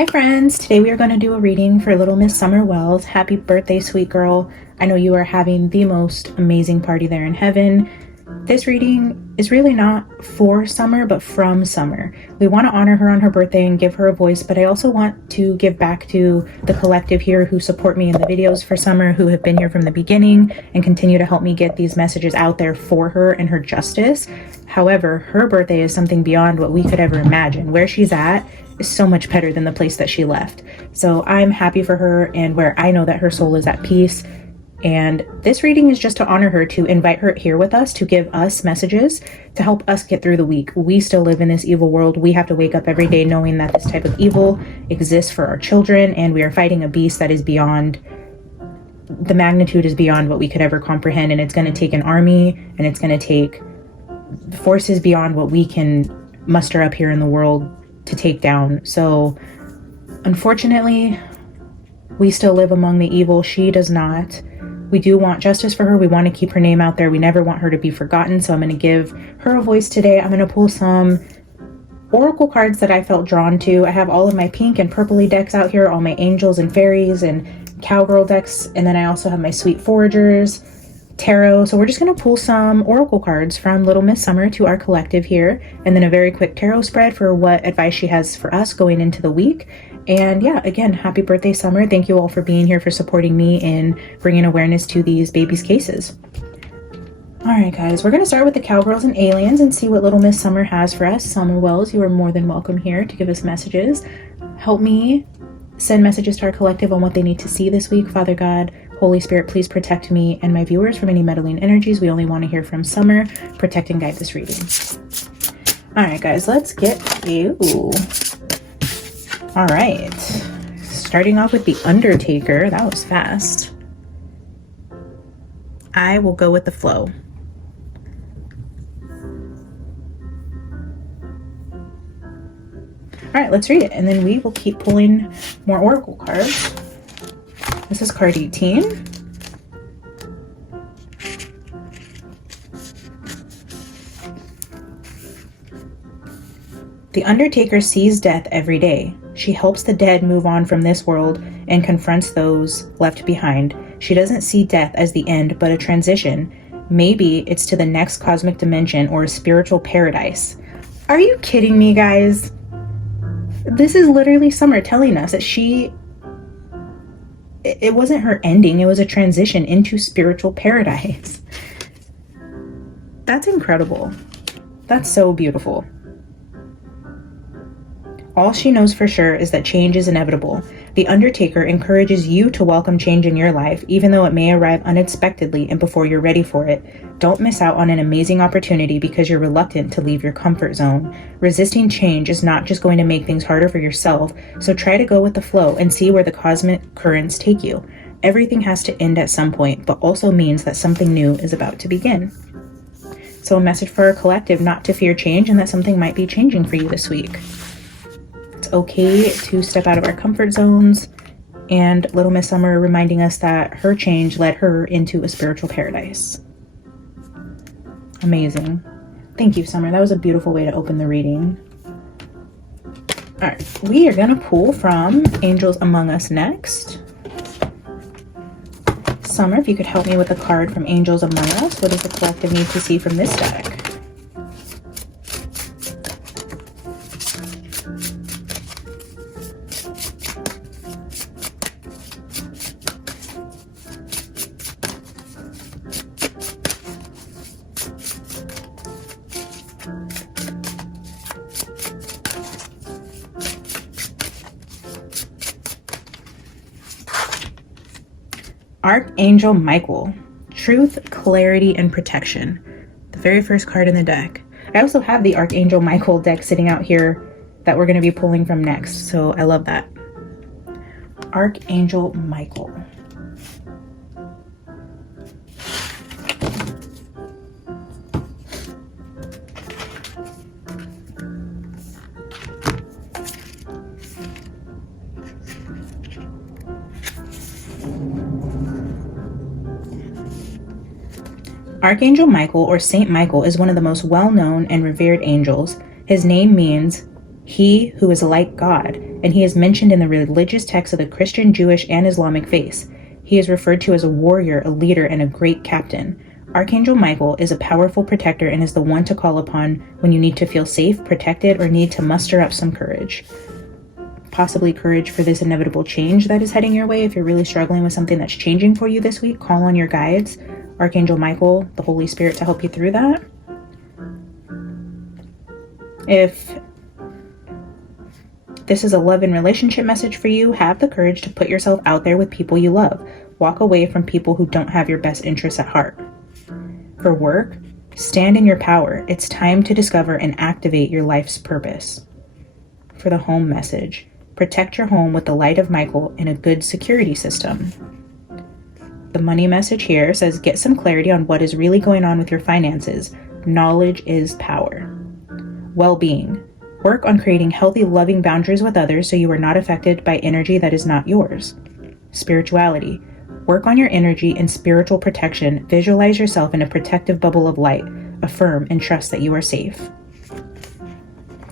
Hi friends, today we are going to do a reading for little Miss Summer Wells. Happy birthday, sweet girl. I know you are having the most amazing party there in heaven. This reading is really not for Summer, but from Summer. We want to honor her on her birthday and give her a voice, but I also want to give back to the collective here who support me in the videos for Summer, who have been here from the beginning and continue to help me get these messages out there for her and her justice. However, her birthday is something beyond what we could ever imagine. Where she's at is so much better than the place that she left. So I'm happy for her, and where I know that her soul is at peace. And this reading is just to honor her, to invite her here with us, to give us messages to help us get through the week. We still live in this evil world. We have to wake up every day knowing that this type of evil exists for our children, and we are fighting a beast that is beyond, the magnitude is beyond what we could ever comprehend. And it's going to take an army, and it's going to take forces beyond what we can muster up here in the world to take down. So unfortunately, we still live among the evil. She does not. We do want justice for her. We want to keep her name out there. We never want her to be forgotten. So I'm going to give her a voice today. I'm going to pull some oracle cards that I felt drawn to. I have all of my pink and purpley decks out here, all my angels and fairies and cowgirl decks. And then I also have my sweet foragers, tarot. So we're just going to pull some oracle cards from little Miss Summer to our collective here. And then a very quick tarot spread for what advice she has for us going into the week. And yeah, again, happy birthday, Summer. Thank you all for being here, for supporting me in bringing awareness to these babies' cases. All right, guys, we're going to start with the cowgirls and aliens and see what little Miss Summer has for us. Summer Wells, you are more than welcome here to give us messages. Help me send messages to our collective on what they need to see this week. Father God, Holy Spirit, please protect me and my viewers from any meddling energies. We only want to hear from Summer. Protect and guide this reading. All right, guys, let's get you. All right, starting off with the Undertaker. That was fast. I will go with the flow. All right, let's read it, and then we will keep pulling more oracle cards. This is card 18. The Undertaker sees death every day. She helps the dead move on from this world and confronts those left behind. She doesn't see death as the end, but a transition. Maybe it's to the next cosmic dimension or a spiritual paradise. Are you kidding me, guys? This is literally Summer telling us that it wasn't her ending, it was a transition into spiritual paradise. That's incredible. That's so beautiful. All she knows for sure is that change is inevitable. The Undertaker encourages you to welcome change in your life, even though it may arrive unexpectedly and before you're ready for it. Don't miss out on an amazing opportunity because you're reluctant to leave your comfort zone. Resisting change is not just going to make things harder for yourself, so try to go with the flow and see where the cosmic currents take you. Everything has to end at some point, but also means that something new is about to begin. So a message for our collective, not to fear change, and that something might be changing for you this week. It's okay to step out of our comfort zones, and little Miss Summer reminding us that her change led her into a spiritual paradise. Amazing. Thank you, Summer. That was a beautiful way to open the reading. All right, we are gonna pull from Angels Among Us next. Summer, if you could help me with a card from Angels Among Us. What does the collective need to see from this deck? Archangel Michael, truth, clarity, and protection. The very first card in the deck. I also have the Archangel Michael deck sitting out here that we're going to be pulling from next, so I love that. Archangel Michael. Archangel Michael, or Saint Michael, is one of the most well-known and revered angels. His name means He who is like God, and he is mentioned in the religious texts of the Christian, Jewish, and Islamic faiths. He is referred to as a warrior, a leader, and a great captain. Archangel Michael is a powerful protector and is the one to call upon when you need to feel safe, protected, or need to muster up some courage. Possibly courage for this inevitable change that is heading your way. If you're really struggling with something that's changing for you this week, call on your guides, Archangel Michael, the Holy Spirit, to help you through that. If this is a love and relationship message for you, have the courage to put yourself out there with people you love. Walk away from people who don't have your best interests at heart. For work, stand in your power. It's time to discover and activate your life's purpose. For the home message, protect your home with the light of Michael in a good security system. The money message here says get some clarity on what is really going on with your finances. Knowledge is power. Well-being. Work on creating healthy, loving boundaries with others so you are not affected by energy that is not yours. Spirituality. Work on your energy and spiritual protection. Visualize yourself in a protective bubble of light. Affirm and trust that you are safe.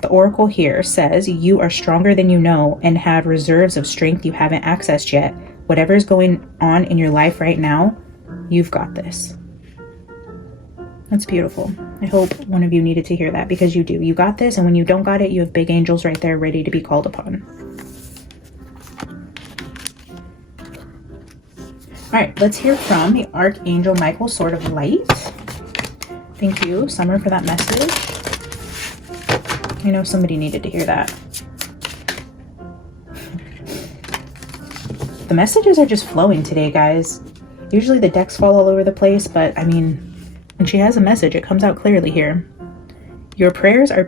The oracle here says you are stronger than you know and have reserves of strength you haven't accessed yet. Whatever is going on in your life right now, you've got this. That's beautiful. I hope one of you needed to hear that, because you do. You got this, and when you don't got it, you have big angels right there ready to be called upon. All right, let's hear from the Archangel Michael, Sword of Light. Thank you, Summer, for that message. I know somebody needed to hear that. The messages are just flowing today, guys. Usually the decks fall all over the place, but I mean, when she has a message, it comes out clearly here. Your prayers are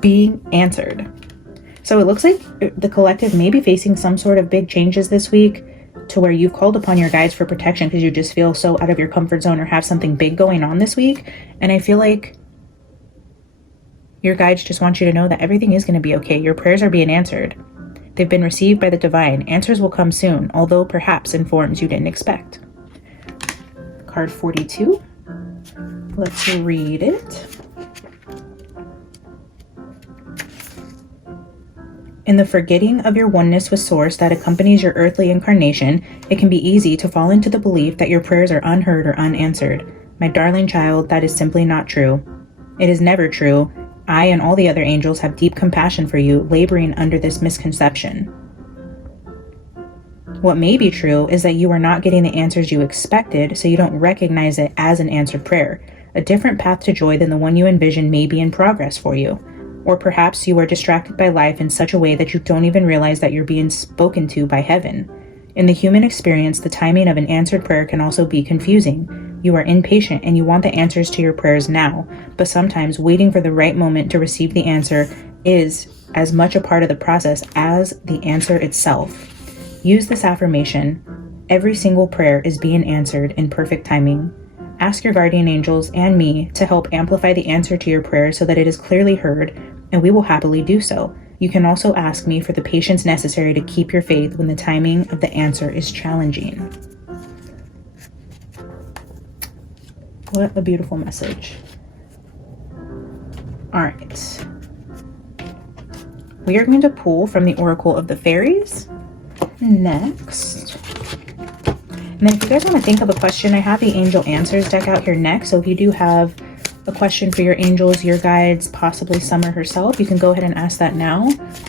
being answered. So it looks like the collective may be facing some sort of big changes this week to where you've called upon your guides for protection because you just feel so out of your comfort zone or have something big going on this week. And I feel like your guides just want you to know that everything is going to be okay. Your prayers are being answered. They've been received by the divine. Answers will come soon, although perhaps in forms you didn't expect. Card 42. Let's read it. In the forgetting of your oneness with Source that accompanies your earthly incarnation, it can be easy to fall into the belief that your prayers are unheard or unanswered. My darling child, that is simply not true. It is never true. I and all the other angels have deep compassion for you, laboring under this misconception. What may be true is that you are not getting the answers you expected, so you don't recognize it as an answered prayer. A different path to joy than the one you envision may be in progress for you. Or perhaps you are distracted by life in such a way that you don't even realize that you're being spoken to by heaven. In the human experience, the timing of an answered prayer can also be confusing. You are impatient and you want the answers to your prayers now, but sometimes waiting for the right moment to receive the answer is as much a part of the process as the answer itself. Use this affirmation. Every single prayer is being answered in perfect timing. Ask your guardian angels and me to help amplify the answer to your prayer so that it is clearly heard, and we will happily do so. You can also ask me for the patience necessary to keep your faith when the timing of the answer is challenging. What a beautiful message. All right. We are going to pull from the Oracle of the Fairies next. And then if you guys want to think of a question, I have the Angel Answers deck out here next. So if you do have a question for your angels, your guides, possibly Summer herself, you can go ahead and ask that now,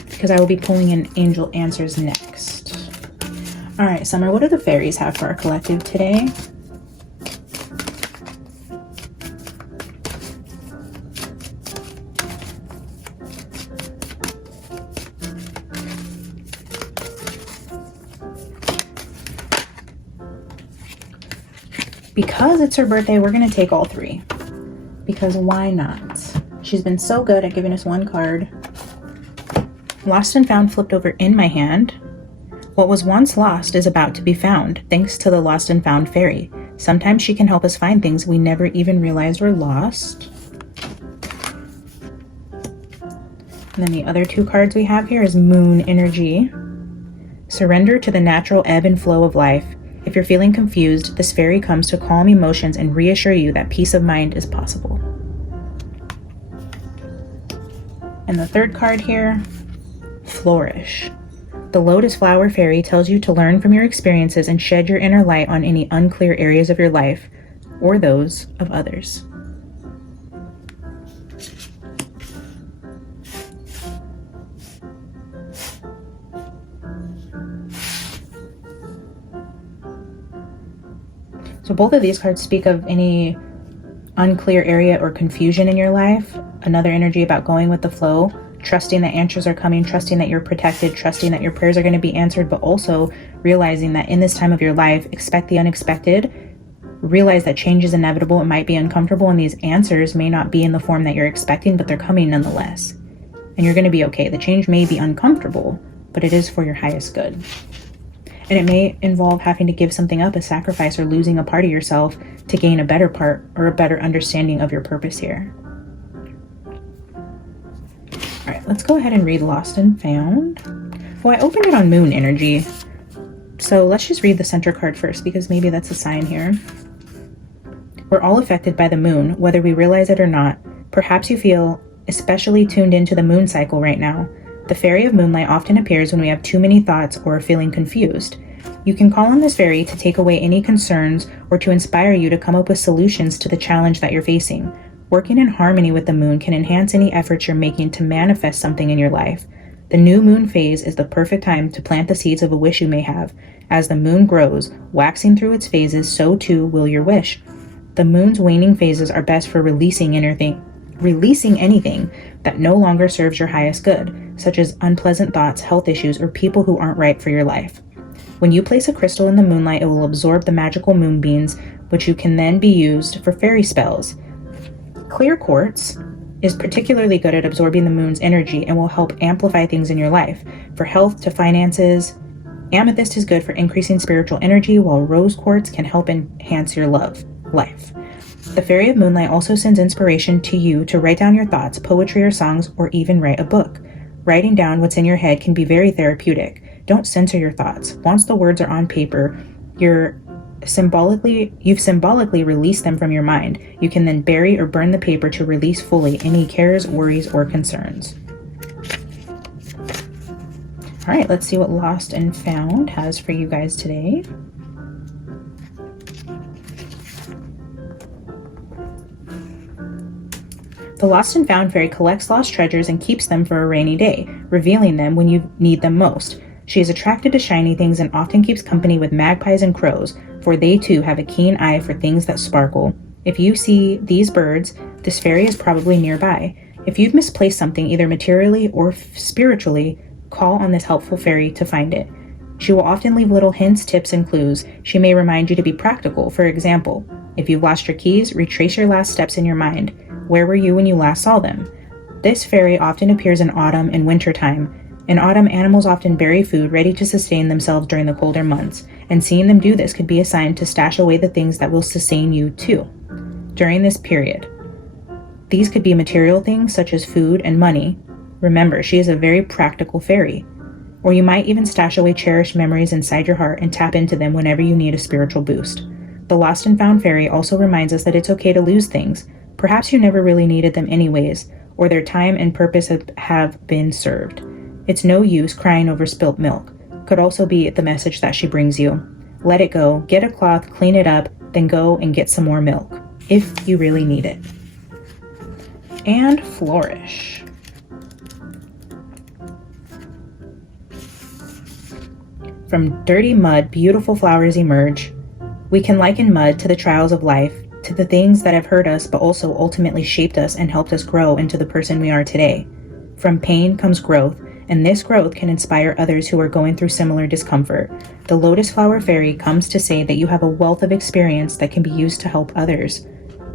because I will be pulling in Angel Answers next. All right, Summer, what do the fairies have for our collective today? Because it's her birthday, we're going to take all three. Because why not? She's been so good at giving us one card. Lost and found flipped over in my hand. What was once lost is about to be found, thanks to the Lost and Found fairy. Sometimes she can help us find things we never even realized were lost. And then the other two cards we have here is Moon Energy. Surrender to the natural ebb and flow of life. If you're feeling confused, this fairy comes to calm emotions and reassure you that peace of mind is possible. And the third card here, flourish. The lotus flower fairy tells you to learn from your experiences and shed your inner light on any unclear areas of your life or those of others. So both of these cards speak of any unclear area or confusion in your life. Another energy about going with the flow, trusting that answers are coming, trusting that you're protected, trusting that your prayers are going to be answered, but also realizing that in this time of your life, expect the unexpected. Realize that change is inevitable. It might be uncomfortable, and these answers may not be in the form that you're expecting, but they're coming nonetheless. And you're going to be okay. The change may be uncomfortable, but it is for your highest good. And it may involve having to give something up, a sacrifice, or losing a part of yourself to gain a better part or a better understanding of your purpose here. All right, let's go ahead and read Lost and Found. Well, I opened it on moon energy, so let's just read the center card first, because maybe that's a sign here. We're all affected by the moon, whether we realize it or not. Perhaps you feel especially tuned into the moon cycle right now. The fairy of moonlight often appears when we have too many thoughts or are feeling confused. You can call on this fairy to take away any concerns or to inspire you to come up with solutions to the challenge that you're facing. Working in harmony with the moon can enhance any efforts you're making to manifest something in your life. The new moon phase is the perfect time to plant the seeds of a wish you may have. As the moon grows, waxing through its phases, so too will your wish. The moon's waning phases are best for releasing anything that no longer serves your highest good, such as unpleasant thoughts, health issues, or people who aren't right for your life. When you place a crystal in the moonlight, it will absorb the magical moonbeams, which you can then be used for fairy spells. Clear quartz is particularly good at absorbing the moon's energy and will help amplify things in your life, for health to finances. Amethyst is good for increasing spiritual energy, while rose quartz can help enhance your life. The Fairy of Moonlight also sends inspiration to you to write down your thoughts, poetry or songs, or even write a book. Writing down what's in your head can be very therapeutic. Don't censor your thoughts. Once the words are on paper, you've symbolically released them from your mind. You can then bury or burn the paper to release fully any cares, worries, or concerns. All right, let's see what Lost and Found has for you guys today. The Lost and Found fairy collects lost treasures and keeps them for a rainy day, revealing them when you need them most. She is attracted to shiny things and often keeps company with magpies and crows, for they too have a keen eye for things that sparkle. If you see these birds, this fairy is probably nearby. If you've misplaced something either materially or spiritually, call on this helpful fairy to find it. She will often leave little hints, tips, and clues. She may remind you to be practical. For example, if you've lost your keys, retrace your last steps in your mind. Where were you when you last saw them? This fairy often appears in autumn and winter time. In autumn, animals often bury food ready to sustain themselves during the colder months, and seeing them do this could be a sign to stash away the things that will sustain you too during this period. These could be material things such as food and money. Remember, she is a very practical fairy. Or you might even stash away cherished memories inside your heart and tap into them whenever you need a spiritual boost. The Lost and Found fairy also reminds us that it's okay to lose things. Perhaps you never really needed them anyways, or their time and purpose have been served. It's no use crying over spilt milk. Could also be the message that she brings you. Let it go, get a cloth, clean it up, then go and get some more milk, if you really need it. And flourish. From dirty mud, beautiful flowers emerge. We can liken mud to the trials of life, to the things that have hurt us but also ultimately shaped us and helped us grow into the person we are today. From pain comes growth, and this growth can inspire others who are going through similar discomfort. The Lotus Flower Fairy comes to say that you have a wealth of experience that can be used to help others.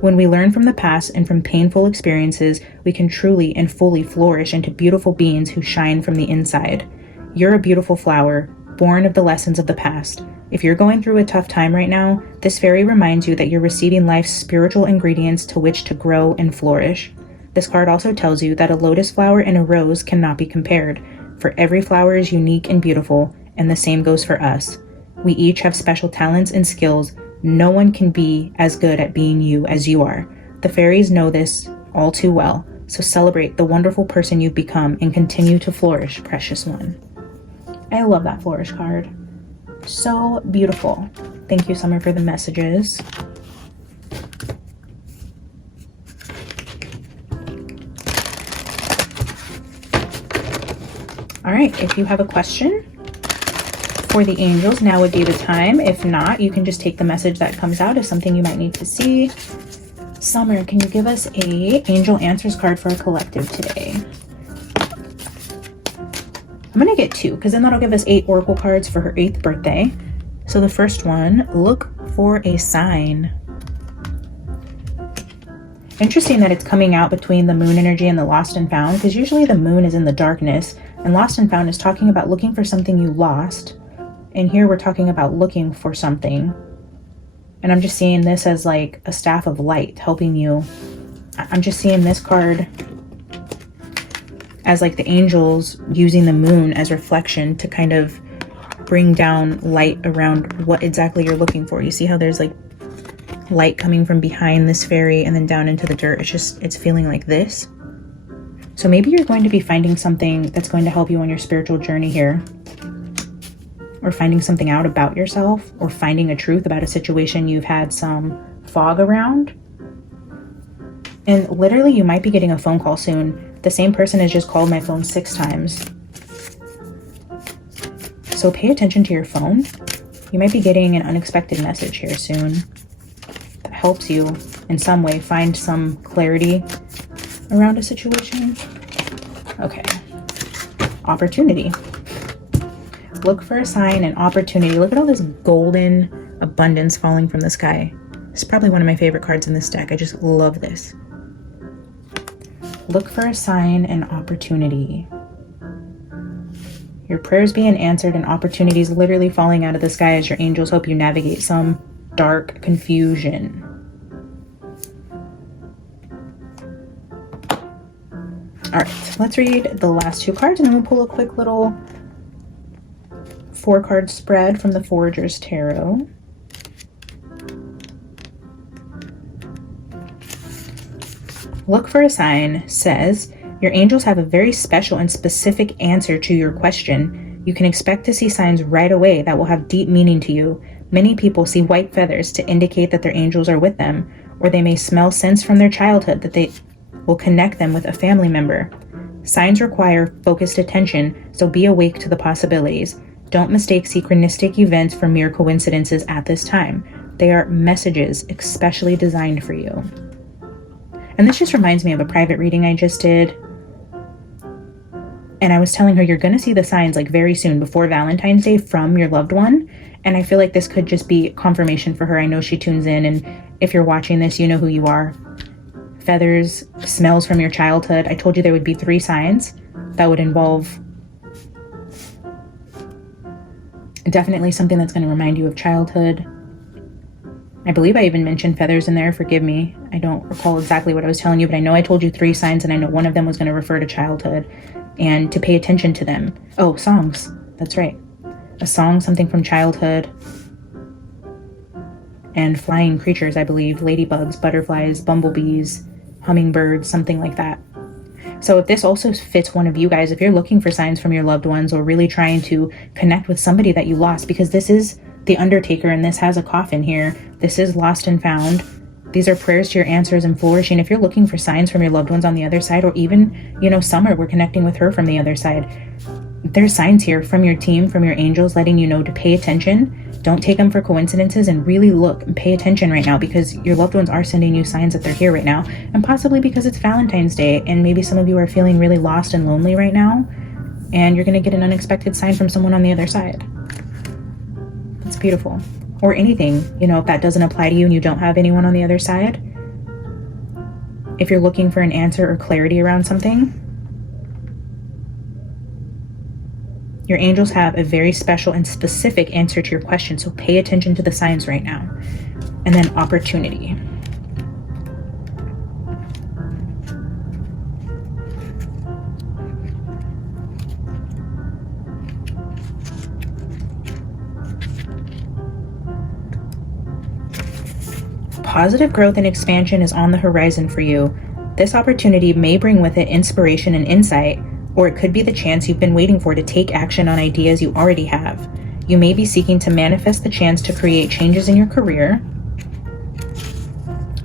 When we learn from the past and from painful experiences, we can truly and fully flourish into beautiful beings who shine from the inside. You're a beautiful flower, born of the lessons of the past. If you're going through a tough time right now, this fairy reminds you that you're receiving life's spiritual ingredients to which to grow and flourish. This card also tells you that a lotus flower and a rose cannot be compared, for every flower is unique and beautiful, and the same goes for us. We each have special talents and skills. No one can be as good at being you as you are. The fairies know this all too well, So celebrate the wonderful person you've become and continue to flourish, precious one. I love that flourish card. So beautiful. Thank you, Summer, for the messages. All right, if you have a question for the angels, now would be the time. If not, you can just take the message that comes out as something you might need to see. Summer, can you give us a angel answers card for a collective today? I'm gonna get 2 because then that'll give us 8 oracle cards for her 8th birthday. So the first one, look for a sign. Interesting that it's coming out between the moon energy and the lost and found, because usually the moon is in the darkness and lost and found is talking about looking for something you lost. And here we're talking about looking for something. And I'm just seeing this as like a staff of light helping you. I'm just seeing this card as like the angels using the moon as reflection to kind of bring down light around what exactly you're looking for. You see how there's like light coming from behind this fairy and then down into the dirt. It's feeling like this. So maybe you're going to be finding something that's going to help you on your spiritual journey here, or finding something out about yourself, or finding a truth about a situation you've had some fog around. And literally you might be getting a phone call soon. The same person has just called my phone 6 times. So pay attention to your phone. You might be getting an unexpected message here soon that helps you in some way find some clarity around a situation. Okay. Opportunity. Look for a sign and opportunity. Look at all this golden abundance falling from the sky. It's probably one of my favorite cards in this deck. I just love this. Look for a sign and opportunity. Your prayers being answered and opportunities literally falling out of the sky as your angels help you navigate some dark confusion. All right, let's read the last 2 cards and then we'll pull a quick little 4-card spread from the Forager's Tarot. Look for a sign says, your angels have a very special and specific answer to your question. You can expect to see signs right away that will have deep meaning to you. Many people see white feathers to indicate that their angels are with them, or they may smell scents from their childhood that they will connect them with a family member. Signs require focused attention, so be awake to the possibilities. Don't mistake synchronistic events for mere coincidences at this time. They are messages especially designed for you. And this just reminds me of a private reading I just did. And I was telling her, you're going to see the signs like very soon before Valentine's Day from your loved one. And I feel like this could just be confirmation for her. I know she tunes in, and if you're watching this, you know who you are. Feathers, smells from your childhood. I told you there would be 3 signs that would involve definitely something that's going to remind you of childhood. I believe I even mentioned feathers in there. Forgive me. I don't recall exactly what I was telling you, but I know I told you 3 signs, and I know one of them was going to refer to childhood and to pay attention to them. Oh, songs. That's right. A song, something from childhood. And flying creatures, I believe. Ladybugs, butterflies, bumblebees, hummingbirds, something like that. So if this also fits one of you guys, if you're looking for signs from your loved ones or really trying to connect with somebody that you lost, because this is the Undertaker and this has a coffin here. This is lost and found. These are prayers to your answers and flourishing. If you're looking for signs from your loved ones on the other side, or even, Summer, we're connecting with her from the other side. There's signs here from your team, from your angels, letting you know to pay attention. Don't take them for coincidences and really look and pay attention right now, because your loved ones are sending you signs that they're here right now. And possibly because it's Valentine's Day and maybe some of you are feeling really lost and lonely right now, and you're going to get an unexpected sign from someone on the other side. It's beautiful. Or anything, if that doesn't apply to you and you don't have anyone on the other side. If you're looking for an answer or clarity around something, your angels have a very special and specific answer to your question, so pay attention to the signs right now. And then opportunity. Positive growth and expansion is on the horizon for you. This opportunity may bring with it inspiration and insight, or it could be the chance you've been waiting for to take action on ideas you already have. You may be seeking to manifest the chance to create changes in your career,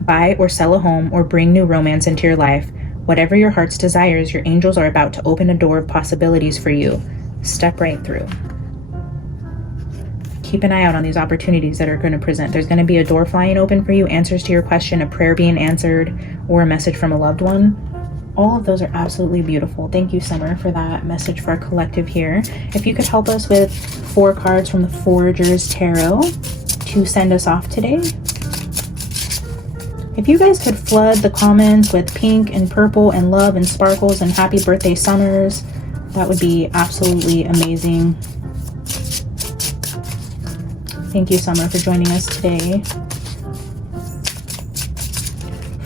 buy or sell a home, or bring new romance into your life. Whatever your heart's desires, your angels are about to open a door of possibilities for you. Step right through. Keep an eye out on these opportunities that are going to present. There's going to be a door flying open for you, answers to your question, a prayer being answered, or a message from a loved one. All of those are absolutely beautiful. Thank you, Summer, for that message for our collective here. If you could help us with 4 cards from the Foragers Tarot to send us off today. If you guys could flood the comments with pink and purple and love and sparkles and happy birthday, Summers, that would be absolutely amazing. Thank you, Summer, for joining us today.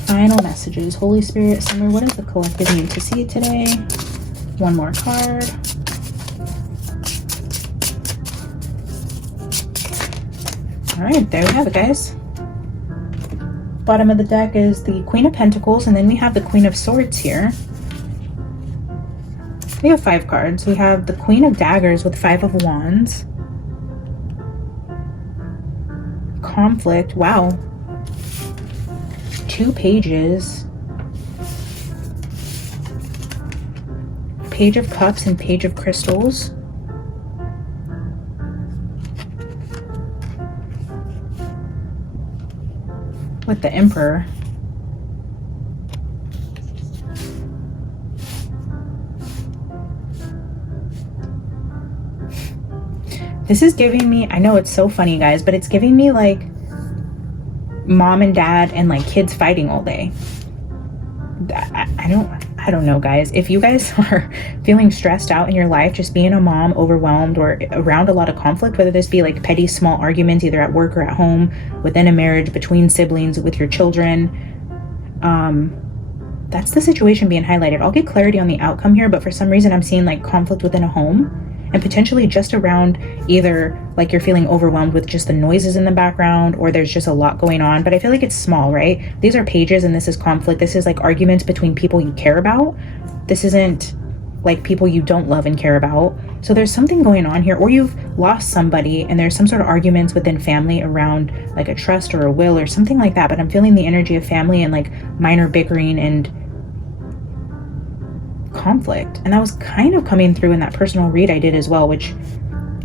Final messages. Holy Spirit, Summer, what does the collective need to see today? One more card. All right, there we have it, guys. Bottom of the deck is the Queen of Pentacles, and then we have the Queen of Swords here. We have 5 cards. We have the Queen of Daggers with 5 of Wands. Conflict. Wow. 2 pages. Page of Cups and Page of Crystals. With the Emperor. This is giving me, I know it's so funny, guys, but it's giving me like mom and dad and like kids fighting all day. I don't know, guys. If you guys are feeling stressed out in your life, just being a mom, overwhelmed, or around a lot of conflict, whether this be like petty small arguments either at work or at home, within a marriage, between siblings, with your children, that's the situation being highlighted. I'll get clarity on the outcome here, but for some reason I'm seeing like conflict within a home, and potentially just around either like you're feeling overwhelmed with just the noises in the background, or there's just a lot going on, but I feel like it's small, right? These are pages and this is conflict. This is like arguments between people you care about. This isn't like people you don't love and care about. So there's something going on here, or you've lost somebody and there's some sort of arguments within family around like a trust or a will or something like that. But I'm feeling the energy of family and like minor bickering and conflict, and that was kind of coming through in that personal read I did as well, which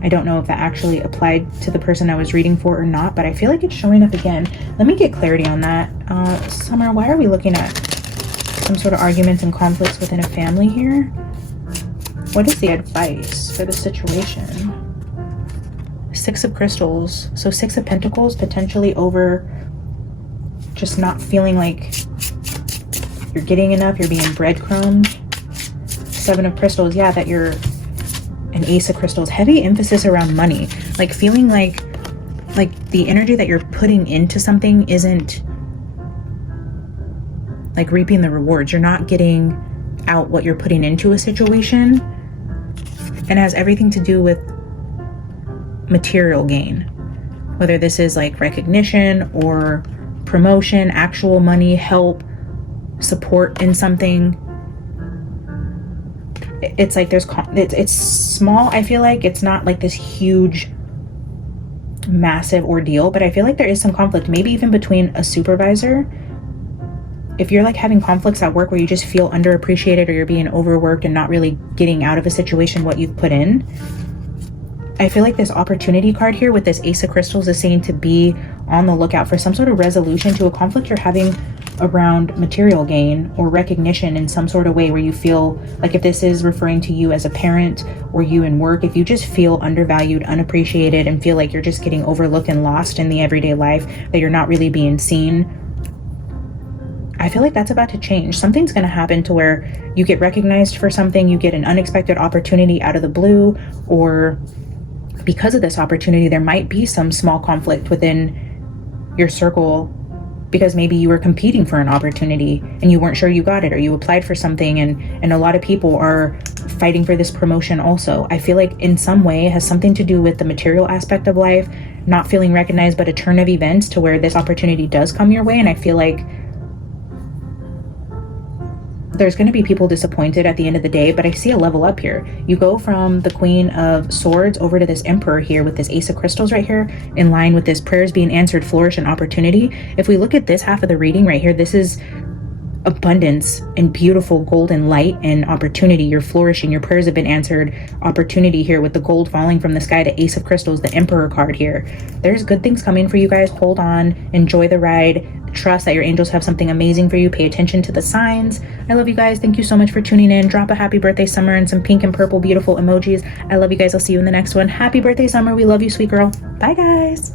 I don't know if that actually applied to the person I was reading for or not, but I feel like it's showing up again. Let me get clarity on that. Summer, why are we looking at some sort of arguments and conflicts within a family here? What is the advice for the situation? 6 of Crystals, so 6 of Pentacles, potentially over just not feeling like you're getting enough, you're being breadcrumbed. 7 of Crystals, yeah, that you're an Ace of Crystals. Heavy emphasis around money, like feeling like the energy that you're putting into something isn't like reaping the rewards. You're not getting out what you're putting into a situation, and it has everything to do with material gain, whether this is like recognition or promotion, actual money, help, support in something. It's like it's small. I feel like it's not like this huge massive ordeal, but I feel like there is some conflict, maybe even between a supervisor. If you're like having conflicts at work where you just feel underappreciated, or you're being overworked and not really getting out of a situation what you've put in, I feel like this opportunity card here with this Ace of Crystals is saying to be on the lookout for some sort of resolution to a conflict you're having around material gain or recognition in some sort of way, where you feel like, if this is referring to you as a parent or you in work, if you just feel undervalued, unappreciated, and feel like you're just getting overlooked and lost in the everyday life, that you're not really being seen, I feel like that's about to change. Something's going to happen to where you get recognized for something, you get an unexpected opportunity out of the blue, or because of this opportunity, there might be some small conflict within your circle, because maybe you were competing for an opportunity and you weren't sure you got it, or you applied for something, and a lot of people are fighting for this promotion also. I feel like in some way it has something to do with the material aspect of life, not feeling recognized, but a turn of events to where this opportunity does come your way. And I feel like there's going to be people disappointed at the end of the day, but I see a level up here. You go from the Queen of Swords over to this Emperor here with this Ace of Crystals right here, in line with this prayers being answered, flourish, and opportunity. If we look at this half of the reading right here, this is abundance and beautiful golden light and opportunity. You're flourishing, your prayers have been answered, opportunity here with the gold falling from the sky, the Ace of Crystals, the Emperor card here. There's good things coming for you guys. Hold on, enjoy the ride, trust that your angels have something amazing for you. Pay attention to the signs. I love you guys. Thank you so much for tuning in. Drop a happy birthday Summer and some pink and purple beautiful emojis. I love you guys. I'll see you in the next one. Happy birthday Summer. We love you, sweet girl. Bye guys.